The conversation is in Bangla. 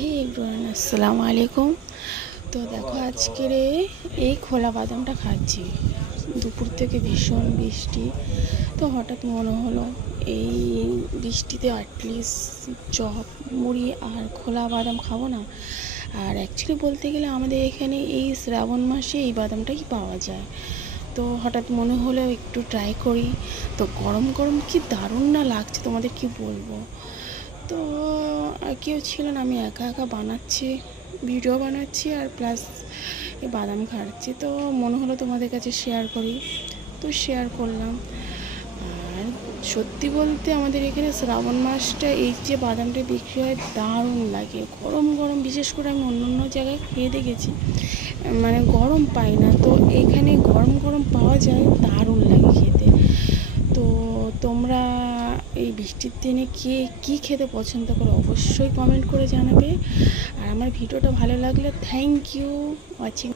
হে এভরিওয়ান, আসসালামু আলাইকুম। তো দেখো, আজকের এই খোলা বাদামটা খাচ্ছি। দুপুর থেকে ভীষণ বৃষ্টি, তো হঠাৎ মনে হলো এই বৃষ্টিতে অ্যাটলিস্ট চপ মুড়ি আর খোলা বাদাম খাবো না। আর অ্যাকচুয়ালি বলতে গেলে আমাদের এখানে এই শ্রাবণ মাসে এই বাদামটাই পাওয়া যায়। তো হঠাৎ মনে হলো একটু ট্রাই করি। তো গরম গরম কি দারুণ না লাগছে, তোমাদের কি বলবো। তো আর কেউ ছিল না, আমি একা একা বানাচ্ছি, ভিডিও বানাচ্ছি আর প্লাস বাদাম খাচ্ছি। তো মনে হলো তোমাদের কাছে শেয়ার করি, তো শেয়ার করলাম। আর সত্যি বলতে আমাদের এখানে শ্রাবণ মাসটা এই যে বাদামটা বিক্রি হয় দারুণ লাগে গরম গরম। বিশেষ করে আমি অন্য অন্য জায়গায় খেয়ে দেখেছি, মানে গরম পাই না, তো এখানে গরম গরম পাওয়া যায়, দারুণ লাগে খেতে। তো তোমরা এই বৃষ্টির দিনে কে কী খেতে পছন্দ করো অবশ্যই কমেন্ট করে জানাবে। আর আমার ভিডিওটা ভালো লাগলে থ্যাংক ইউ ওয়াচিং।